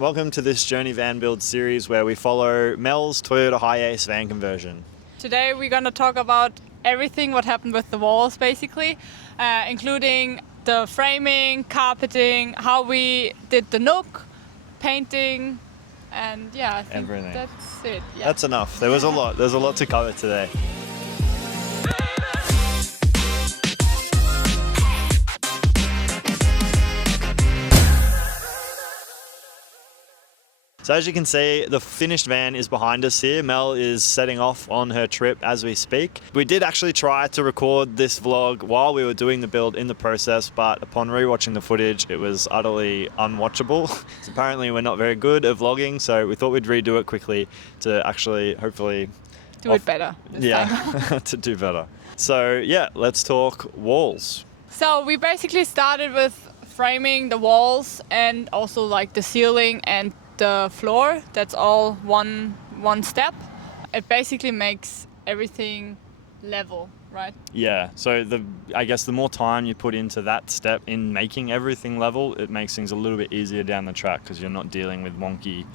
Welcome to this Journey Van Build series where we follow Mel's Toyota Hiace van conversion. Today we're going to talk about everything what happened with the walls basically, including the framing, carpeting, how we did the nook, painting, and yeah, I think everything. That's it. Yeah. That's enough. There's a lot to cover today. So as you can see, the finished van is behind us here. Mel is setting off on her trip as we speak. We did actually try to record this vlog while we were doing the build in the process, but upon rewatching the footage, it was utterly unwatchable. So apparently we're not very good at vlogging, so we thought we'd redo it quickly to actually, hopefully... do it better this time. to do better. So yeah, let's talk walls. So we basically started with framing the walls and also like the ceiling and the floor. That's all one step. It basically makes everything level, right? Yeah, so I guess the more time you put into that step in making everything level, it makes things a little bit easier down the track because you're not dealing with wonky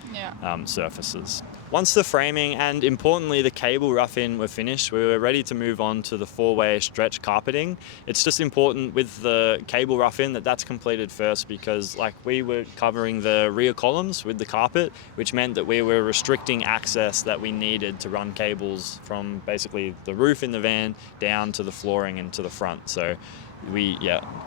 surfaces. Once the framing and importantly the cable rough-in were finished, we were ready to move on to the four-way stretch carpeting. It's just important with the cable rough-in that's completed first because like we were covering the rear columns with the carpet, which meant that we were restricting access that we needed to run cables from basically the roof in the van down to the flooring and to the front. So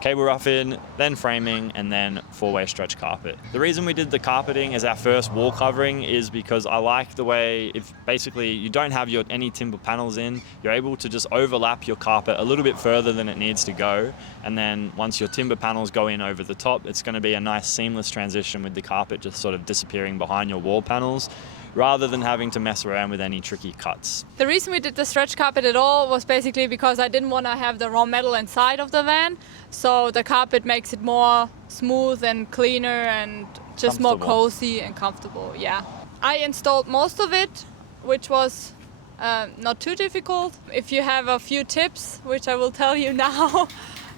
cable rough-in, then framing, and then four-way stretch carpet. The reason we did the carpeting as our first wall covering is because I like the way if basically you don't have any timber panels in, you're able to just overlap your carpet a little bit further than it needs to go, and then once your timber panels go in over the top, it's going to be a nice seamless transition with the carpet just sort of disappearing behind your wall panels, rather than having to mess around with any tricky cuts. The reason we did the stretch carpet at all was basically because I didn't want to have the raw metal inside of the van, so the carpet makes it more smooth and cleaner and just more cozy and comfortable. Yeah, I installed most of it, which was not too difficult. If you have a few tips, which I will tell you now,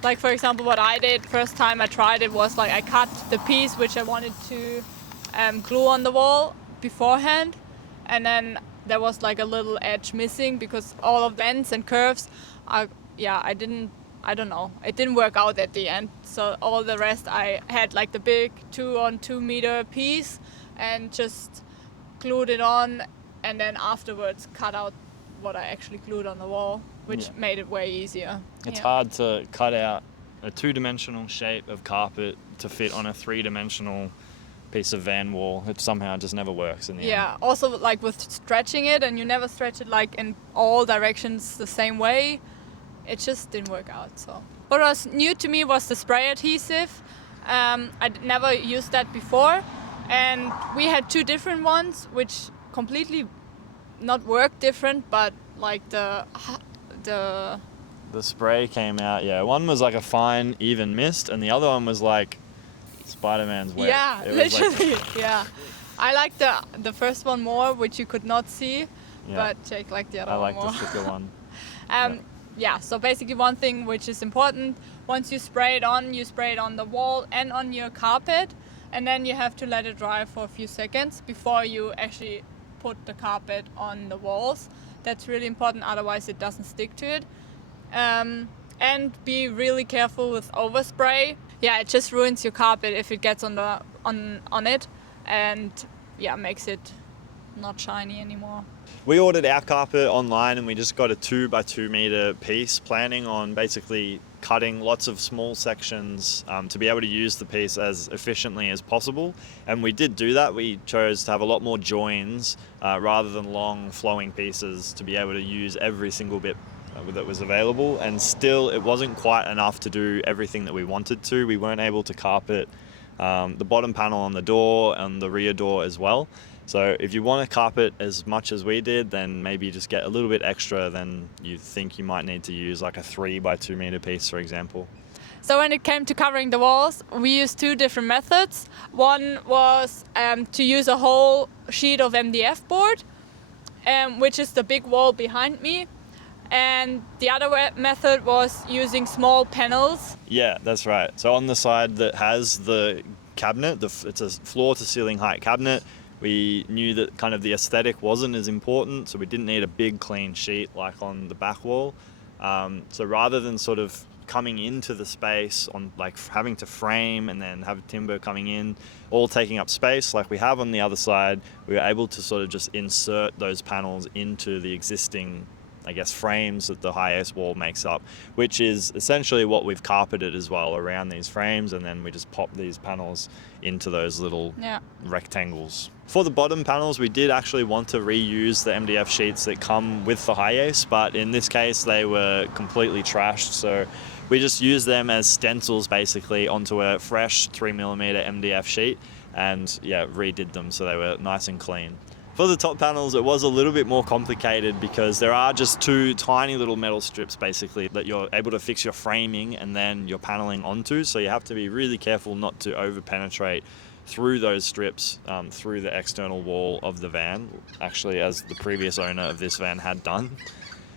like for example what I did first time I tried it was like I cut the piece which I wanted to glue on the wall beforehand, and then there was like a little edge missing because all of the bends and curves it didn't work out at the end. So all the rest I had like the big 2-on-2 meter piece and just glued it on, and then afterwards cut out what I actually glued on the wall, which made it way easier. It's hard to cut out a two-dimensional shape of carpet to fit on a three-dimensional piece of van wall. It somehow just never works in the end. Yeah, also like with stretching it, and you never stretch it like in all directions the same way, it just didn't work out. So what was new to me was the spray adhesive. I'd never used that before, and we had two different ones which completely not work different, but like the spray came out, one was like a fine even mist and the other one was like Spider-Man's web. Yeah, literally. I like the first one more, which you could not see, but Jake liked the other one more. I like the thicker one. So basically one thing which is important, once you spray it on the wall and on your carpet, and then you have to let it dry for a few seconds before you actually put the carpet on the walls. That's really important, otherwise it doesn't stick to it. And be really careful with overspray. It just ruins your carpet if it gets on it, and makes it not shiny anymore. We ordered our carpet online and we just got a 2x2 meter piece, planning on basically cutting lots of small sections to be able to use the piece as efficiently as possible. And we did do that. We chose to have a lot more joins rather than long flowing pieces to be able to use every single bit that was available, and still it wasn't quite enough to do everything that we wanted to. We weren't able to carpet the bottom panel on the door and the rear door as well. So if you want to carpet as much as we did, then maybe just get a little bit extra than you think you might need to use, like a 3x2 meter piece, for example. So when it came to covering the walls, we used two different methods. One was to use a whole sheet of MDF board, which is the big wall behind me. And the other method was using small panels. Yeah, that's right. So on the side that has the cabinet. It's a floor to ceiling height cabinet. We knew that kind of the aesthetic wasn't as important, so we didn't need a big clean sheet like on the back wall. So rather than sort of coming into the space on like having to frame and then have timber coming in, all taking up space like we have on the other side, we were able to sort of just insert those panels into the existing, I guess, frames that the Hiace wall makes up, which is essentially what we've carpeted as well around these frames, and then we just pop these panels into those little rectangles. For the bottom panels, we did actually want to reuse the MDF sheets that come with the Hiace, but in this case they were completely trashed, so we just used them as stencils basically onto a fresh 3mm MDF sheet and redid them so they were nice and clean. For the top panels, it was a little bit more complicated because there are just two tiny little metal strips basically that you're able to fix your framing and then your paneling onto, so you have to be really careful not to over penetrate through those strips through the external wall of the van, actually, as the previous owner of this van had done.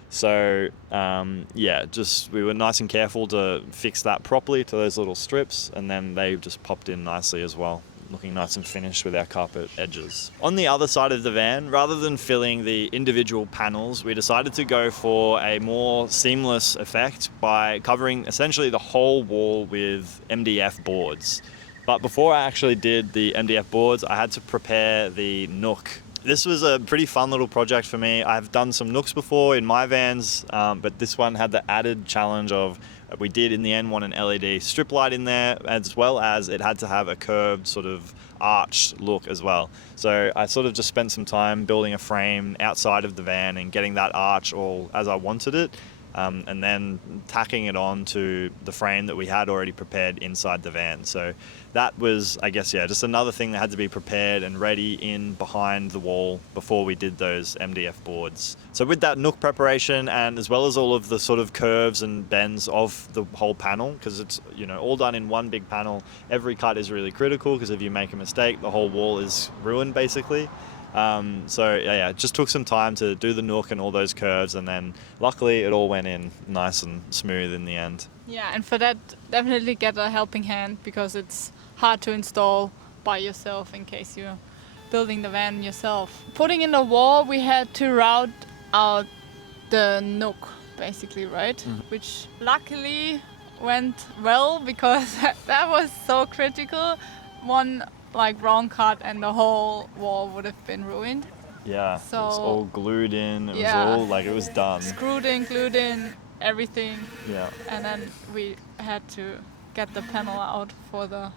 So we were nice and careful to fix that properly to those little strips, and then they just popped in nicely as well, looking nice and finished with our carpet edges. On the other side of the van, rather than filling the individual panels, we decided to go for a more seamless effect by covering essentially the whole wall with MDF boards. But before I actually did the MDF boards, I had to prepare the nook. This was a pretty fun little project for me. I've done some nooks before in my vans, but this one had the added challenge of we did in the end want an LED strip light in there, as well as it had to have a curved sort of arched look as well. So I sort of just spent some time building a frame outside of the van and getting that arch all as I wanted it, and then tacking it on to the frame that we had already prepared inside the van. So that was, I guess, just another thing that had to be prepared and ready in behind the wall before we did those MDF boards. So with that nook preparation, and as well as all of the sort of curves and bends of the whole panel, because it's all done in one big panel, every cut is really critical, because if you make a mistake, the whole wall is ruined basically. It just took some time to do the nook and all those curves, and then luckily it all went in nice and smooth in the end. Yeah, and for that, definitely get a helping hand, because it's hard to install by yourself in case you're building the van yourself. Putting in the wall, we had to route out the nook basically, right? Which luckily went well, because that was so critical. One wrong cut and the whole wall would have been ruined. Yeah, so it was all glued in, it was all it was done. Screwed in, glued in, everything. Yeah. And then we had to get the panel out for the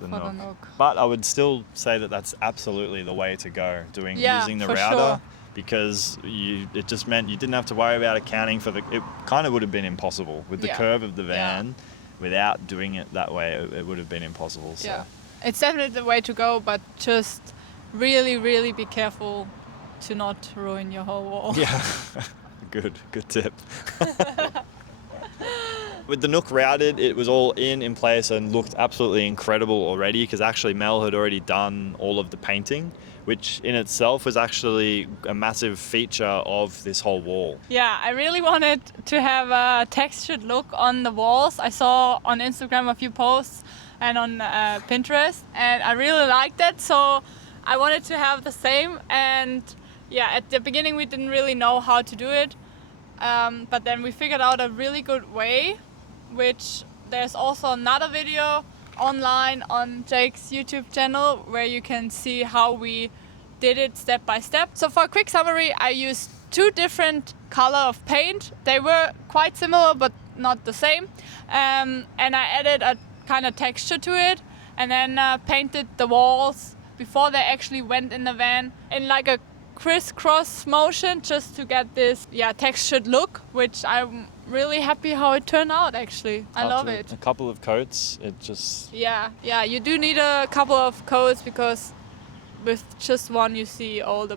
nook. But I would still say that that's absolutely the way to go, using the router. Sure. Because it just meant you didn't have to worry about accounting for it kind of would have been impossible with the curve of the van. Without doing it that way, it would have been impossible. So. Yeah, it's definitely the way to go, but just really, really be careful to not ruin your whole wall. Yeah, good tip. With the nook routed, it was all in place and looked absolutely incredible already, because actually Mel had already done all of the painting, which in itself was actually a massive feature of this whole wall. Yeah, I really wanted to have a textured look on the walls. I saw on Instagram a few posts and on Pinterest, and I really liked that, so I wanted to have the same. And at the beginning we didn't really know how to do it, but then we figured out a really good way, which there's also another video online on Jake's YouTube channel where you can see how we did it step by step. So for a quick summary, I used 2 different color of paint. They were quite similar but not the same, and I added a kind of texture to it, and then painted the walls before they actually went in the van in like a crisscross motion, just to get this textured look, which I'm really happy how it turned out actually. I love it. A couple of coats, it just... Yeah, you do need a couple of coats, because with just one you see all the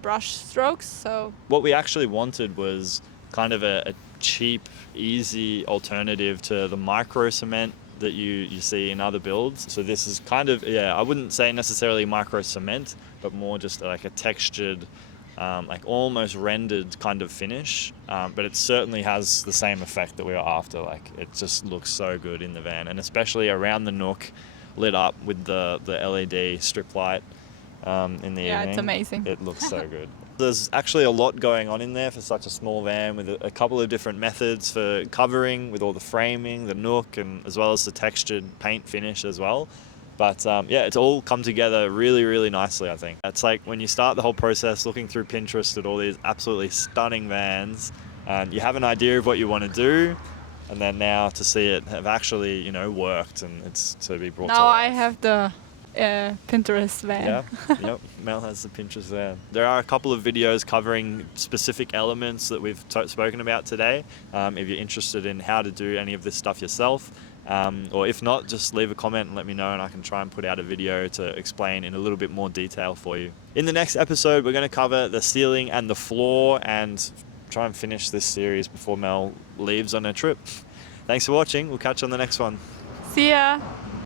brush strokes. So what we actually wanted was kind of a cheap, easy alternative to the micro cement that you see in other builds. So this is kind of, I wouldn't say necessarily micro cement, but more just like a textured, like almost rendered kind of finish. But it certainly has the same effect that we were after. Like, it just looks so good in the van, and especially around the nook. lit up with the LED strip light in the evening. Yeah, it's amazing. It looks so good. There's actually a lot going on in there for such a small van, with a couple of different methods for covering, with all the framing, the nook, and as well as the textured paint finish as well. But yeah, it's all come together really, really nicely, I think. It's like when you start the whole process looking through Pinterest at all these absolutely stunning vans, you have an idea of what you want to do, and then now to see it have actually, you know, worked, and it's to be brought to Now life. I have the Pinterest van. Yeah, yep. Mel has the Pinterest van. There are a couple of videos covering specific elements that we've spoken about today. If you're interested in how to do any of this stuff yourself, or if not, just leave a comment and let me know, and I can try and put out a video to explain in a little bit more detail for you. In the next episode, we're going to cover the ceiling and the floor and try and finish this series before Mel leaves on her trip. Thanks for watching. We'll catch you on the next one. See ya!